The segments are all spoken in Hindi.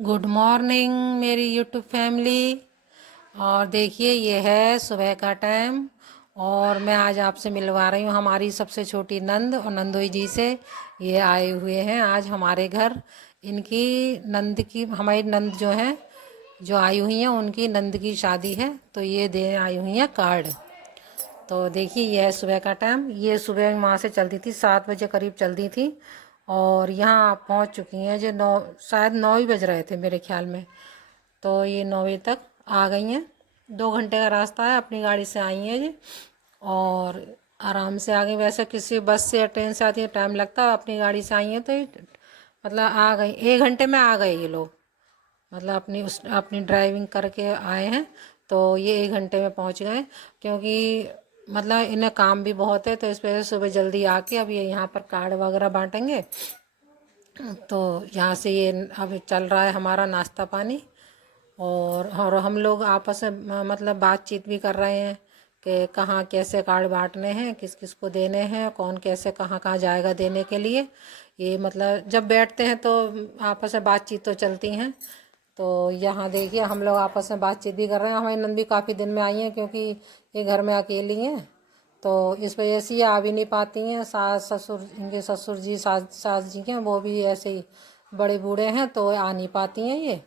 गुड मॉर्निंग मेरी यूट्यूब फैमिली। और देखिए ये है सुबह का टाइम और मैं आज आपसे मिलवा रही हूँ हमारी सबसे छोटी नंद और नंदोई जी से। ये आए हुए हैं आज हमारे घर। इनकी नंद की हमारी नंद जो है जो आई हुई हैं उनकी नंद की शादी है, तो ये देने आई हुई हैं कार्ड। तो देखिए यह है सुबह का टाइम। ये सुबह वहाँ से चलती थी 7 बजे करीब चलती थी और यहाँ आप पहुँच चुकी हैं जो 9, शायद 9 ही बज रहे थे मेरे ख्याल में। तो ये 9 बजे तक आ गई हैं। 2 घंटे का रास्ता है, अपनी गाड़ी से आई हैं जी और आराम से आ गई। वैसे किसी बस से या ट्रेन से आती है टाइम लगता है, अपनी गाड़ी से आई हैं तो मतलब आ गई 1 घंटे में आ गए ये लोग। मतलब अपनी ड्राइविंग करके आए हैं तो ये 1 घंटे में पहुंच गए, क्योंकि मतलब इन्हें काम भी बहुत है तो इस वजह से सुबह जल्दी आके अब ये यहाँ पर कार्ड वगैरह बांटेंगे। तो यहाँ से ये अब चल रहा है हमारा नाश्ता पानी और हम लोग आपस में मतलब बातचीत भी कर रहे हैं कि कहाँ कैसे कार्ड बांटने हैं, किस किस को देने हैं, कौन कैसे कहाँ कहाँ जाएगा देने के लिए। ये मतलब जब बैठते हैं तो आपस में बातचीत तो चलती हैं। तो यहाँ देखिए हम लोग आपस में बातचीत भी कर रहे हैं। हमारी नंद भी काफ़ी दिन में आई हैं क्योंकि ये घर में अकेली हैं, तो इस वजह से ये आ भी नहीं पाती हैं। सास ससुर, इनके ससुर जी सास जी हैं वो भी ऐसे ही बड़े बूढ़े हैं तो आ नहीं पाती हैं ये।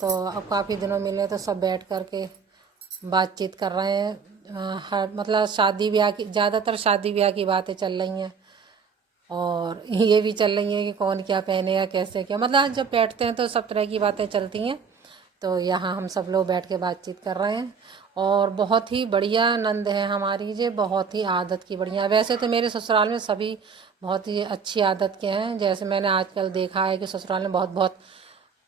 तो अब काफ़ी दिनों मिले तो सब बैठ कर के बातचीत कर रहे हैं। हर मतलब शादी ब्याह की, ज़्यादातर शादी ब्याह की बातें चल रही हैं और ये भी चल रही है कि कौन क्या पहनेगा कैसे क्या, मतलब जब बैठते हैं तो सब तरह की बातें चलती हैं। तो यहाँ हम सब लोग बैठ के बातचीत कर रहे हैं और बहुत ही बढ़िया नंद है हमारी जे, बहुत ही आदत की बढ़िया। वैसे तो मेरे ससुराल में सभी बहुत ही अच्छी आदत के हैं, जैसे मैंने आजकल देखा है कि ससुराल में बहुत बहुत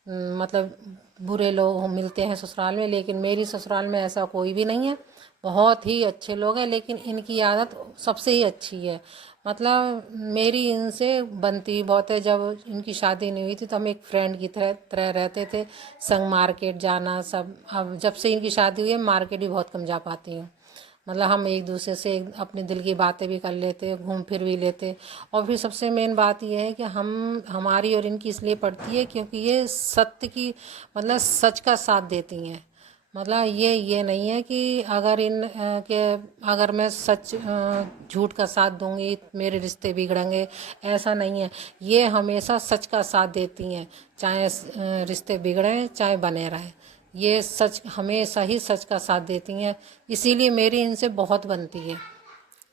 मतलब बुरे लोग मिलते हैं ससुराल में, लेकिन मेरी ससुराल में ऐसा कोई भी नहीं है। बहुत ही अच्छे लोग हैं, लेकिन इनकी आदत सबसे ही अच्छी है। मतलब मेरी इनसे बनती बहुत है। जब इनकी शादी नहीं हुई थी तो हम एक फ्रेंड की तरह तरह रहते थे, संग मार्केट जाना सब। अब जब से इनकी शादी हुई है मार्केट भी बहुत कम जा पाती हूँ। मतलब हम एक दूसरे से अपने दिल की बातें भी कर लेते, घूम फिर भी लेते। और फिर सबसे मेन बात यह है कि हमारी और इनकी इसलिए पड़ती है क्योंकि ये सत्य की मतलब सच का साथ देती हैं। मतलब ये नहीं है कि अगर के अगर मैं सच झूठ का साथ दूंगी मेरे रिश्ते बिगड़ेंगे, ऐसा नहीं है। ये हमेशा सच का साथ देती हैं, चाहे रिश्ते बिगड़ें चाहे बने रहें। ये सच हमेशा ही सच का साथ देती हैं, इसीलिए मेरी इनसे बहुत बनती है।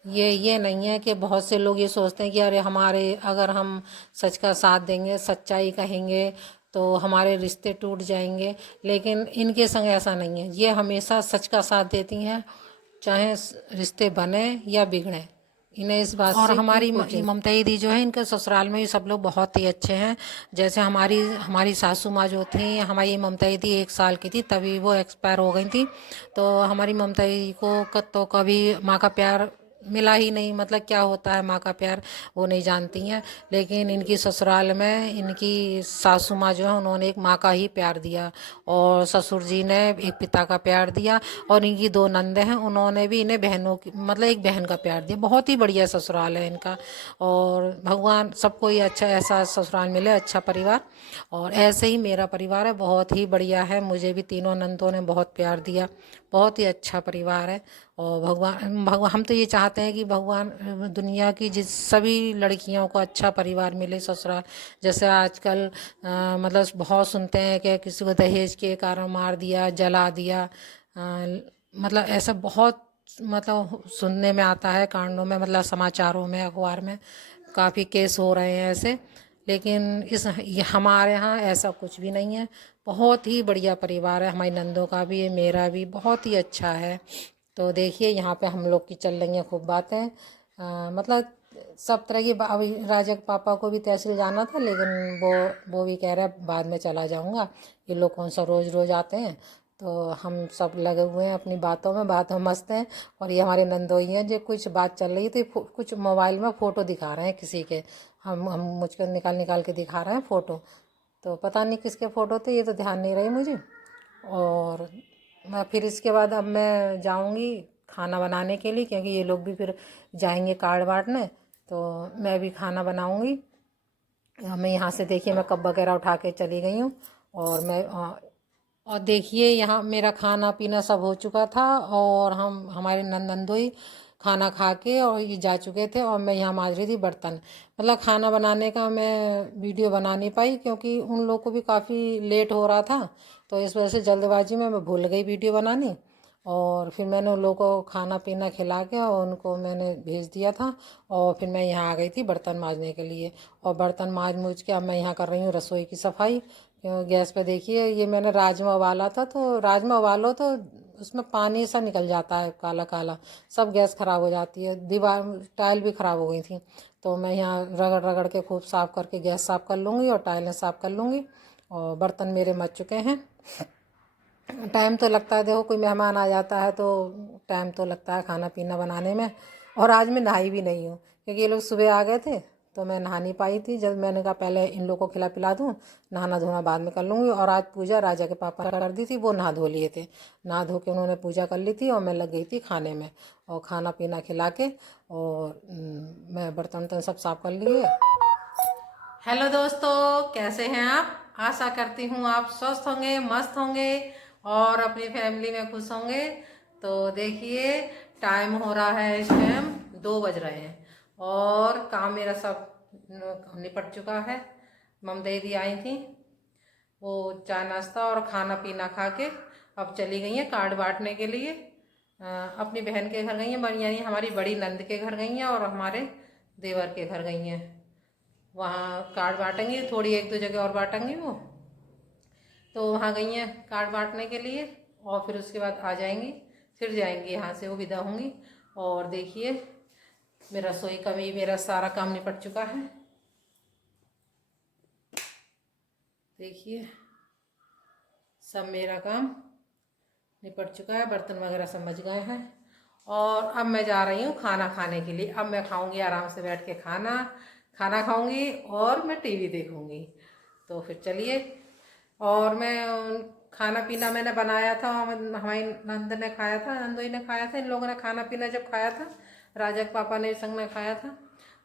ये नहीं है कि बहुत से लोग ये सोचते हैं कि अरे हमारे अगर हम सच का साथ देंगे सच्चाई कहेंगे तो हमारे रिश्ते टूट जाएंगे, लेकिन इनके संग ऐसा नहीं है। ये हमेशा सच का साथ देती हैं, चाहे रिश्ते बने या बिगड़े, इन्हें इस बात और से हमारी ममता दीदी जो है इनके ससुराल में भी सब लोग बहुत ही अच्छे हैं। जैसे हमारी हमारी सासू माँ जो थी, हमारी ममता दीदी 1 साल की थी तभी वो एक्सपायर हो गई थी। तो हमारी ममता दीदी को तो कभी माँ का प्यार मिला ही नहीं, मतलब क्या होता है माँ का प्यार वो नहीं जानती हैं। लेकिन इनकी ससुराल में इनकी सासू माँ जो है उन्होंने एक माँ का ही प्यार दिया और ससुर जी ने एक पिता का प्यार दिया और इनकी 2 नंदे हैं उन्होंने भी इन्हें बहनों की मतलब एक बहन का प्यार दिया। बहुत ही बढ़िया ससुराल है इनका और भगवान सबको ही अच्छा ऐसा ससुराल मिले, अच्छा परिवार। और ऐसे ही मेरा परिवार है, बहुत ही बढ़िया है। मुझे भी तीनों नंदों ने बहुत प्यार दिया, बहुत ही अच्छा परिवार है। और भगवान हम तो ये चाहते हैं कि भगवान दुनिया की जिस सभी लड़कियों को अच्छा परिवार मिले ससुराल। जैसे आजकल मतलब बहुत सुनते हैं कि किसी को दहेज के कारण मार दिया, जला दिया, मतलब ऐसा बहुत मतलब सुनने में आता है कांडों में, मतलब समाचारों में अखबार में काफ़ी केस हो रहे हैं ऐसे। लेकिन हमारे यहाँ ऐसा कुछ भी नहीं है। बहुत ही बढ़िया परिवार है, हमारी नंदों का भी है, मेरा भी बहुत ही अच्छा है। तो देखिए यहाँ पे हम लोग की चल रही हैं खूब बातें। मतलब सब तरह की अभी राजा के पापा को भी तहसील जाना था, लेकिन वो भी कह रहे हैं बाद में चला जाऊँगा, ये लोग कौन सा रोज़ रोज़ आते हैं। तो हम सब लगे हुए हैं अपनी बातों में मस्त हैं। और ये हमारे नंदोई हैं जो कुछ बात चल रही थी, कुछ मोबाइल में फ़ोटो दिखा रहे हैं किसी के, हम मुझको निकाल निकाल के दिखा रहे हैं फ़ोटो। तो पता नहीं किसके फ़ोटो थे, ये तो ध्यान नहीं रही मुझे। और मैं फिर इसके बाद अब मैं जाऊंगी खाना बनाने के लिए, क्योंकि ये लोग भी फिर जाएंगे कार्ड बांटने, तो मैं भी खाना बनाऊंगी। मैं यहाँ से देखिए मैं कप वगैरह उठा के चली गई हूँ और मैं और देखिए यहाँ मेरा खाना पीना सब हो चुका था और हमारे नंदोई खाना खा के और ये जा चुके थे और मैं यहाँ मांज रही थी बर्तन। मतलब खाना बनाने का मैं वीडियो बना नहीं पाई क्योंकि उन लोग को भी काफ़ी लेट हो रहा था, तो इस वजह से जल्दबाजी में मैं भूल गई वीडियो बनानी। और फिर मैंने उन लोगों को खाना पीना खिला के और उनको मैंने भेज दिया था और फिर मैं यहाँ आ गई थी बर्तन मांजने के लिए। और बर्तन मांज मूज के अब मैं यहाँ कर रही हूँ रसोई की सफाई। गैस पे देखिए ये मैंने राजमा उबाला था, तो राजमा उबालो तो उसमें पानी सा निकल जाता है काला काला, सब गैस ख़राब हो जाती है, दीवार टाइल भी ख़राब हो गई थी। तो मैं यहाँ रगड़ रगड़ के खूब साफ़ करके गैस साफ़ कर लूँगी और टाइलें साफ़ कर लूँगी। और बर्तन मेरे मच चुके हैं। टाइम तो लगता है, देखो कोई मेहमान आ जाता है तो टाइम तो लगता है खाना पीना बनाने में। और आज मैं नहाई भी नहीं हूँ क्योंकि ये लोग सुबह आ गए थे तो मैं नहा नहीं पाई थी। जब मैंने कहा पहले इन लोगों को खिला पिला दूँ, नहाना धोना बाद में कर लूँगी। और आज पूजा राजा के पापा कर दी थी, वो नहा धो लिए थे, नहा धो के उन्होंने पूजा कर ली थी और मैं लग गई थी खाने में। और खाना पीना खिला के और मैं बर्तन वर्तन सब साफ कर लिए। हेलो दोस्तों, कैसे हैं आप? आशा करती हूँ आप स्वस्थ होंगे, मस्त होंगे और अपनी फैमिली में खुश होंगे। तो देखिए टाइम हो रहा है, इस टाइम 2 बज रहे हैं और काम मेरा सब निपट चुका है। मम दीदी आई थी, वो चाय नाश्ता और खाना पीना खा के अब चली गई हैं कार्ड बांटने के लिए। अपनी बहन के घर गई हैं, यानी हमारी बड़ी नंद के घर गई हैं और हमारे देवर के घर गई हैं। वहाँ कार्ड बांटेंगी, थोड़ी 1-2 जगह और बांटेंगी वो, तो वहाँ गई हैं कार्ड बांटने के लिए और फिर उसके बाद आ जाएंगी, फिर जाएंगी यहाँ से, वो विदा होंगी। और देखिए मेरा रसोई का भी मेरा सारा काम निपट चुका है। देखिए सब मेरा काम निपट चुका है, बर्तन वगैरह समझ गए हैं और अब मैं जा रही हूँ खाना खाने के लिए। अब मैं खाऊंगी आराम से बैठ के खाना खाऊंगी और मैं टीवी देखूंगी। तो फिर चलिए, और मैं खाना पीना मैंने बनाया था, हमारी नंद ने खाया था, नंदोई ने खाया था, इन लोगों ने खाना पीना जब खाया था, राजा के पापा ने संग में खाया था,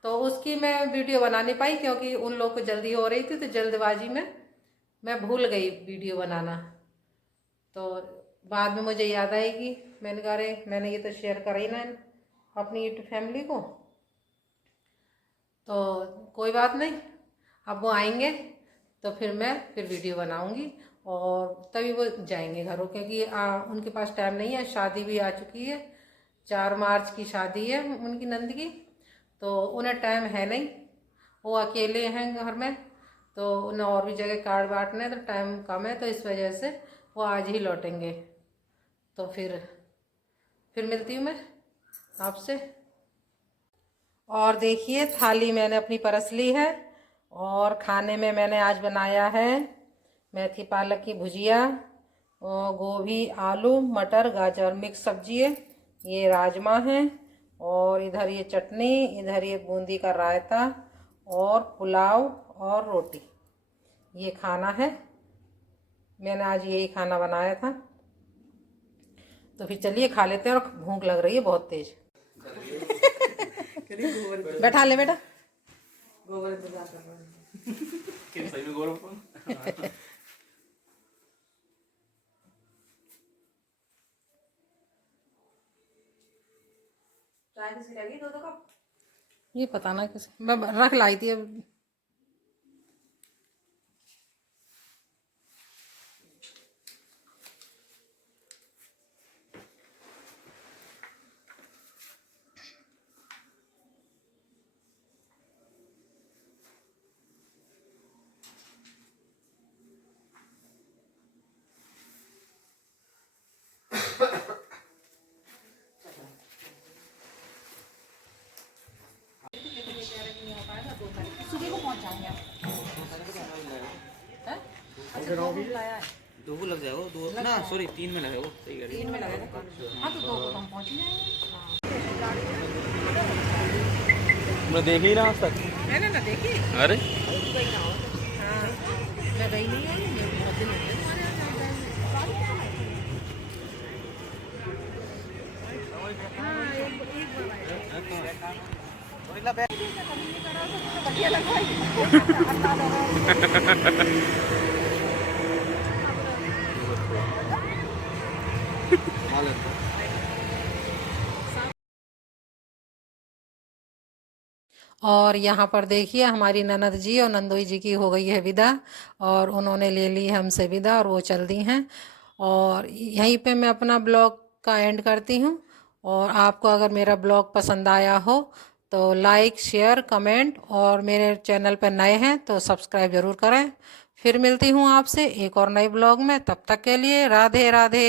तो उसकी मैं वीडियो बना नहीं पाई क्योंकि उन लोग को जल्दी हो रही थी, तो जल्दबाजी में मैं भूल गई वीडियो बनाना। तो बाद में मुझे याद आएगी, मैंने कहा अरे मैंने ये तो शेयर करा ही ना अपनी यूट्यूब फैमिली को। तो कोई बात नहीं, अब वो आएंगे तो फिर मैं वीडियो बनाऊंगी और तभी वो जाएंगे घरों, क्योंकि उनके पास टाइम नहीं है, शादी भी आ चुकी है, 4 मार्च की शादी है उनकी नंद की, तो उन्हें टाइम है नहीं, वो अकेले हैं घर में, तो उन्हें और भी जगह कार्ड बांटने तो टाइम कम है, तो इस वजह से वो आज ही लौटेंगे। तो फिर मिलती हूँ मैं आपसे। और देखिए थाली मैंने अपनी परस ली है और खाने में मैंने आज बनाया है मेथी पालक की भुजिया और गोभी आलू मटर गाजर मिक्स सब्जी है, ये राजमा है और इधर ये चटनी, इधर ये बूंदी का रायता और पुलाव और रोटी, ये खाना है। मैंने आज यही खाना बनाया था। तो फिर चलिए खा लेते हैं, और भूख लग रही है बहुत तेज। बैठा ले बेटा। गोबर सही में गोबर चाय किसी लगी 2 कप, ये पता ना किसी मैं रख लाई थी अब। सुबह को पहुंच जाएंगे आप। अच्छा 2 लग जाएगा, 2 ना सॉरी 3 में लगेगा, सही कह रही है। 3 में लगेगा। हाँ तो 2 को हम पहुंच जाएंगे। तुमने देखी ही ना आज तक? मैंने ना देखी। अरे हाँ मैं गई नहीं है, मेरे बहुत दिन हो गए हमारे यहाँ। और यहाँ पर देखिए हमारी ननद जी और नंदोई जी की हो गई है विदा, और उन्होंने ले ली हमसे विदा और वो चल दी हैं। और यहीं पे मैं अपना ब्लॉग का एंड करती हूँ। और आपको अगर मेरा ब्लॉग पसंद आया हो तो लाइक शेयर कमेंट, और मेरे चैनल पर नए हैं तो सब्सक्राइब ज़रूर करें। फिर मिलती हूँ आपसे एक और नए ब्लॉग में, तब तक के लिए राधे राधे।